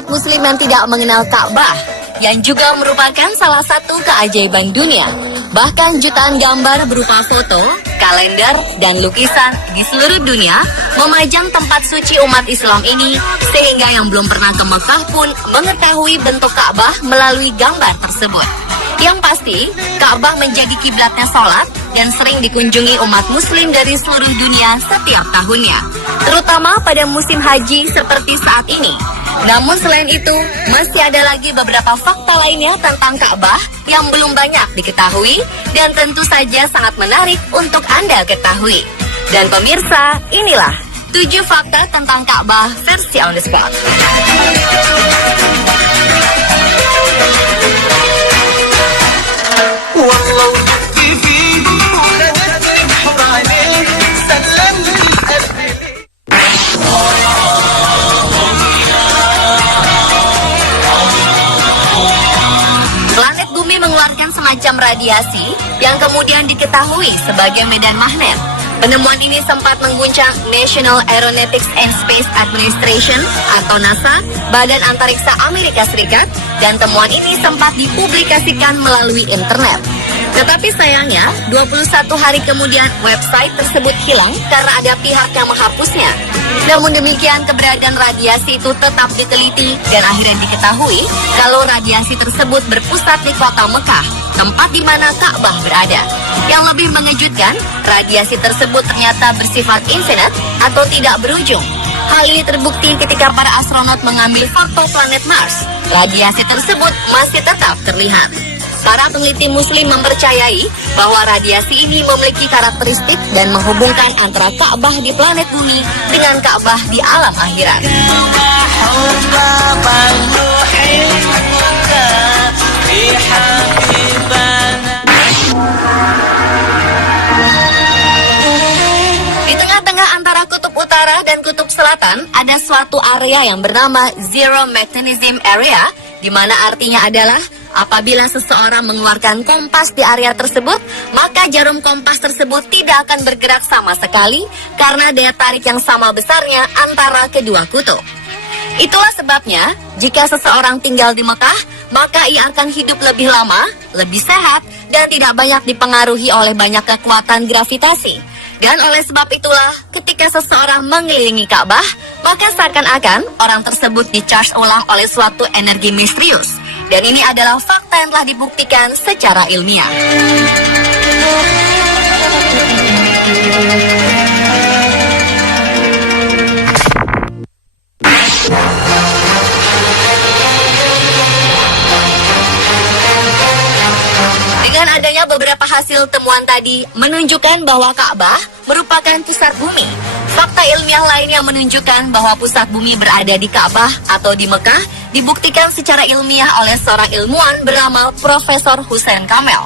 umat muslim yang tidak mengenal Ka'bah, yang juga merupakan salah satu keajaiban dunia. Bahkan jutaan gambar berupa foto, kalender, dan lukisan di seluruh dunia memajang tempat suci umat Islam ini, sehingga yang belum pernah ke Mekah pun mengetahui bentuk Ka'bah melalui gambar tersebut. Yang pasti, Ka'bah menjadi kiblatnya sholat dan sering dikunjungi umat muslim dari seluruh dunia setiap tahunnya, terutama pada musim haji seperti saat ini. Namun selain itu, masih ada lagi beberapa fakta lainnya tentang Ka'bah yang belum banyak diketahui dan tentu saja sangat menarik untuk Anda ketahui. Dan pemirsa, inilah 7 fakta tentang Ka'bah versi on the spot. Semacam radiasi yang kemudian diketahui sebagai medan magnet. Penemuan ini sempat mengguncang National Aeronautics and Space Administration atau NASA, Badan Antariksa Amerika Serikat, dan temuan ini sempat dipublikasikan melalui internet. Tetapi sayangnya, 21 hari kemudian website tersebut hilang karena ada pihak yang menghapusnya. Namun demikian, keberadaan radiasi itu tetap diteliti dan akhirnya diketahui kalau radiasi tersebut berpusat di kota Mekah, tempat di mana Ka'bah berada. Yang lebih mengejutkan, radiasi tersebut ternyata bersifat infinite atau tidak berujung. Hal ini terbukti ketika para astronot mengambil foto planet Mars. Radiasi tersebut masih tetap terlihat. Para peneliti muslim mempercayai bahwa radiasi ini memiliki karakteristik dan menghubungkan antara Ka'bah di planet bumi dengan Ka'bah di alam akhirat. Di tengah-tengah antara kutub utara dan kutub selatan ada suatu area yang bernama Zero Magnetism Area, di mana artinya adalah apabila seseorang mengeluarkan kompas di area tersebut, maka jarum kompas tersebut tidak akan bergerak sama sekali karena daya tarik yang sama besarnya antara kedua kutub. Itulah sebabnya, jika seseorang tinggal di Mekah, maka ia akan hidup lebih lama, lebih sehat, dan tidak banyak dipengaruhi oleh banyak kekuatan gravitasi. Dan oleh sebab itulah, ketika seseorang mengelilingi Ka'bah, maka seakan-akan orang tersebut di-charge ulang oleh suatu energi misterius. Dan ini adalah fakta yang telah dibuktikan secara ilmiah. Dengan adanya beberapa hasil temuan tadi menunjukkan bahwa Ka'bah merupakan pusat bumi. Fakta ilmiah lain yang menunjukkan bahwa pusat bumi berada di Ka'bah atau di Mekah dibuktikan secara ilmiah oleh seorang ilmuwan bernama Profesor Hussein Kamel.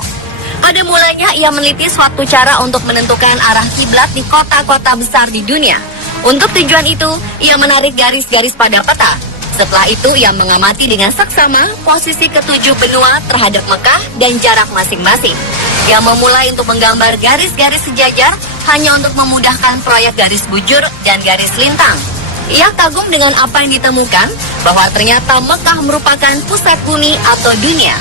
Pada mulanya ia meneliti suatu cara untuk menentukan arah kiblat di kota-kota besar di dunia. Untuk tujuan itu, ia menarik garis-garis pada peta. Setelah itu, ia mengamati dengan seksama posisi ketujuh benua terhadap Mekah dan jarak masing-masing. Ia memulai untuk menggambar garis-garis sejajar hanya untuk memudahkan proyek garis bujur dan garis lintang. Ia kagum dengan apa yang ditemukan, bahwa ternyata Mekah merupakan pusat bumi atau dunia.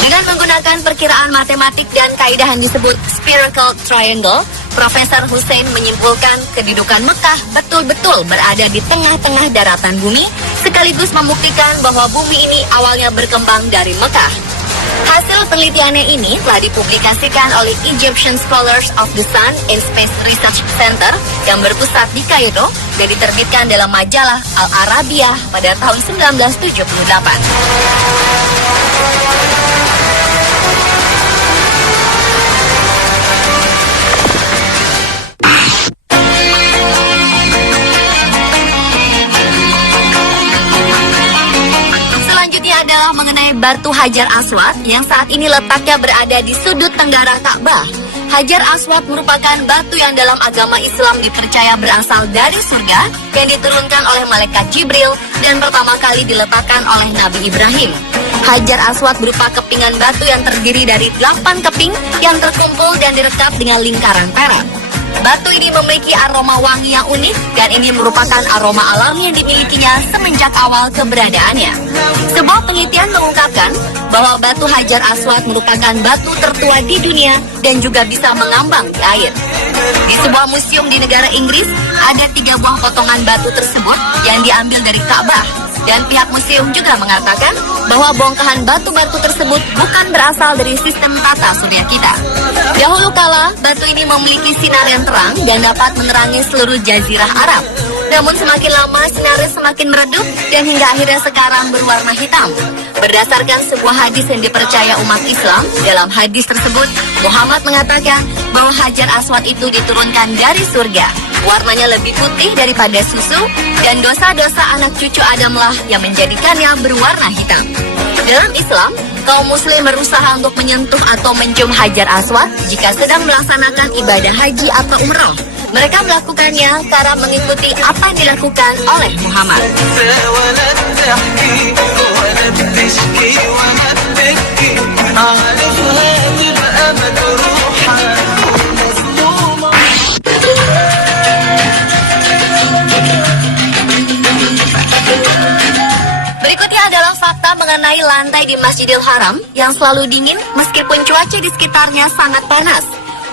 Dengan menggunakan perkiraan matematik dan kaidah yang disebut spherical triangle, Profesor Hussein menyimpulkan kedudukan Mekah betul-betul berada di tengah-tengah daratan bumi, sekaligus membuktikan bahwa bumi ini awalnya berkembang dari Mekah. Hasil penelitiannya ini telah dipublikasikan oleh Egyptian Scholars of the Sun and Space Research Center yang berpusat di Kairo dan diterbitkan dalam majalah Al-Arabiyah pada tahun 1978. Adalah mengenai batu Hajar Aswad yang saat ini letaknya berada di sudut tenggara Ka'bah. Hajar Aswad merupakan batu yang dalam agama Islam dipercaya berasal dari surga yang diturunkan oleh malaikat Jibril dan pertama kali diletakkan oleh Nabi Ibrahim. Hajar Aswad berupa kepingan batu yang terdiri dari 8 keping yang terkumpul dan direkat dengan lingkaran perak. Batu ini memiliki aroma wangi yang unik dan ini merupakan aroma alami yang dimilikinya semenjak awal keberadaannya. Sebuah penelitian mengungkapkan bahwa batu Hajar Aswad merupakan batu tertua di dunia dan juga bisa mengambang di air. Di sebuah museum di negara Inggris, ada 3 buah potongan batu tersebut yang diambil dari Ka'bah. Dan pihak museum juga mengatakan bahwa bongkahan batu-batu tersebut bukan berasal dari sistem tata surya kita. Dahulu kala, batu ini memiliki sinar yang terang dan dapat menerangi seluruh jazirah Arab. Namun semakin lama sinarnya semakin meredup dan hingga akhirnya sekarang berwarna hitam. Berdasarkan sebuah hadis yang dipercaya umat Islam, dalam hadis tersebut Muhammad mengatakan bahwa Hajar Aswad itu diturunkan dari surga. Warnanya lebih putih daripada susu dan dosa-dosa anak cucu Adamlah yang menjadikannya berwarna hitam. Dalam Islam, kaum muslim berusaha untuk menyentuh atau mencium Hajar Aswad jika sedang melaksanakan ibadah haji atau umroh. Mereka melakukannya karena mengikuti apa yang dilakukan oleh Muhammad. Berikutnya adalah fakta mengenai lantai di Masjidil Haram yang selalu dingin meskipun cuaca di sekitarnya sangat panas.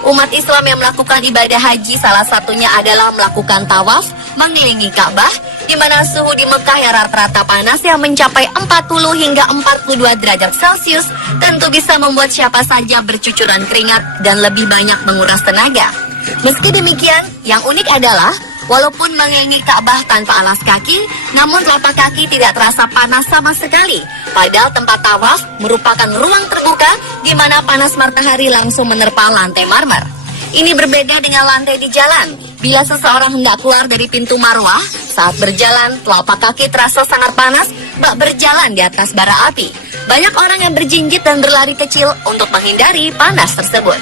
Umat Islam yang melakukan ibadah haji salah satunya adalah melakukan tawaf mengelilingi Ka'bah, di mana suhu di Mekah yang rata-rata panas yang mencapai 40 hingga 42 derajat Celcius tentu bisa membuat siapa saja bercucuran keringat dan lebih banyak menguras tenaga. Meski demikian, yang unik adalah walaupun mengelilingi Ka'bah tanpa alas kaki, namun telapak kaki tidak terasa panas sama sekali. Padahal tempat tawaf merupakan ruang terbuka di mana panas matahari langsung menerpa lantai marmer. Ini berbeda dengan lantai di jalan. Bila seseorang hendak keluar dari pintu Marwah, saat berjalan telapak kaki terasa sangat panas bak berjalan di atas bara api. Banyak orang yang berjinjit dan berlari kecil untuk menghindari panas tersebut.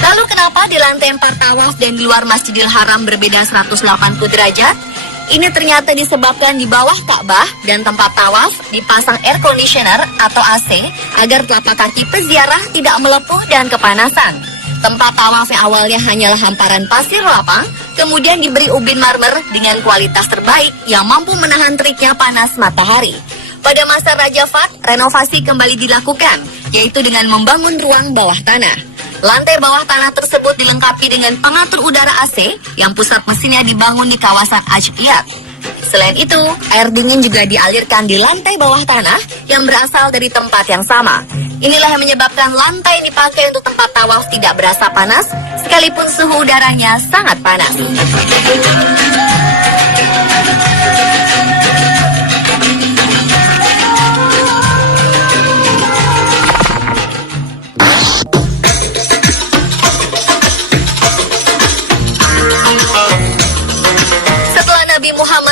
Lalu kenapa di lantai 4 tawaf dan di luar Masjidil Haram berbeda 180 derajat? Ini ternyata disebabkan di bawah Ka'bah dan tempat tawaf dipasang air conditioner atau AC agar telapak kaki peziarah tidak melepuh dan kepanasan. Tempat tawaf yang awalnya hanyalah hamparan pasir lapang, kemudian diberi ubin marmer dengan kualitas terbaik yang mampu menahan teriknya panas matahari. Pada masa Raja Fahd, renovasi kembali dilakukan, yaitu dengan membangun ruang bawah tanah. Lantai bawah tanah tersebut dilengkapi dengan pengatur udara AC yang pusat mesinnya dibangun di kawasan Ajfiyat. Selain itu, air dingin juga dialirkan di lantai bawah tanah yang berasal dari tempat yang sama. Inilah yang menyebabkan lantai yang dipakai untuk tempat tawaf tidak berasa panas, sekalipun suhu udaranya sangat panas.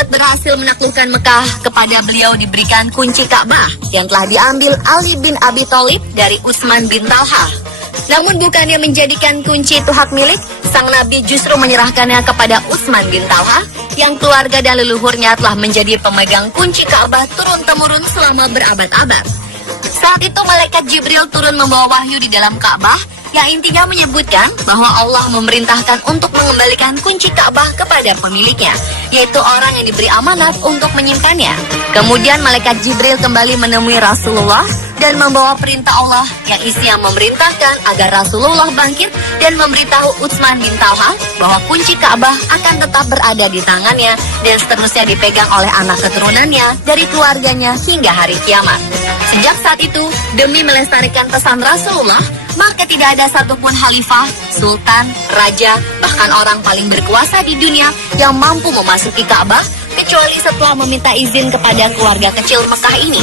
Berhasil menaklukkan Mekah, kepada beliau diberikan kunci Ka'bah yang telah diambil Ali bin Abi Thalib dari Utsman bin Talha. Namun bukannya menjadikan kunci itu hak milik, sang Nabi justru menyerahkannya kepada Utsman bin Talha yang keluarga dan leluhurnya telah menjadi pemegang kunci Ka'bah turun-temurun selama berabad-abad. Saat itu malaikat Jibril turun membawa wahyu di dalam Ka'bah yang intinya menyebutkan bahwa Allah memerintahkan untuk mengembalikan kunci Ka'bah kepada pemiliknya, yaitu orang yang diberi amanat untuk menyimpannya. Kemudian malaikat Jibril kembali menemui Rasulullah dan membawa perintah Allah yang isinya memerintahkan agar Rasulullah bangkit dan memberitahu Utsman bin Talha bahwa kunci Ka'bah akan tetap berada di tangannya dan seterusnya dipegang oleh anak keturunannya dari keluarganya hingga hari kiamat. Sejak saat itu, demi melestarikan pesan Rasulullah, maka tidak ada satupun khalifah, sultan, raja, bahkan orang paling berkuasa di dunia yang mampu memasuki Ka'bah kecuali setelah meminta izin kepada keluarga kecil Mekah ini.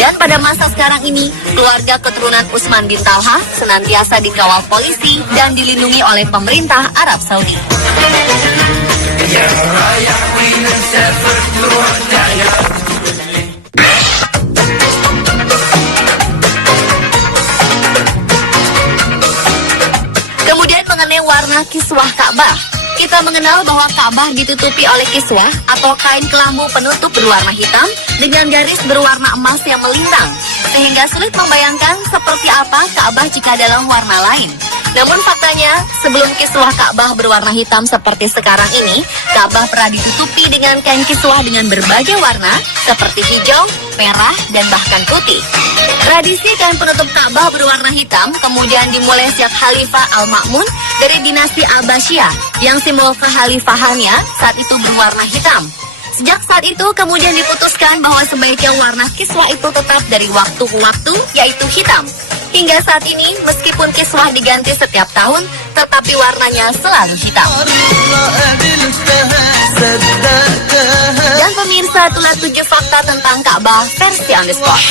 Dan pada masa sekarang ini, keluarga keturunan Utsman bin Talha senantiasa dikawal polisi dan dilindungi oleh pemerintah Arab Saudi. Warna kiswah Ka'bah. Kita mengenal bahwa Ka'bah ditutupi oleh kiswah atau kain kelambu penutup berwarna hitam dengan garis berwarna emas yang melintang, sehingga sulit membayangkan seperti apa Ka'bah jika dalam warna lain. Namun faktanya, sebelum kiswah Ka'bah berwarna hitam seperti sekarang ini, Ka'bah pernah ditutupi dengan kain kiswah dengan berbagai warna, seperti hijau, merah, dan bahkan putih. Tradisi kain penutup Ka'bah berwarna hitam kemudian dimulai sejak Khalifah Al-Ma'mun dari dinasti Abbasiyah, yang simbol kekhalifahannya saat itu berwarna hitam. Sejak saat itu kemudian diputuskan bahwa sebaiknya warna kiswah itu tetap dari waktu ke waktu, yaitu hitam. Hingga saat ini, meskipun kiswah diganti setiap tahun, tetapi warnanya selalu hitam. Dan pemirsa, itulah 7 fakta tentang Ka'bah versi on the spot.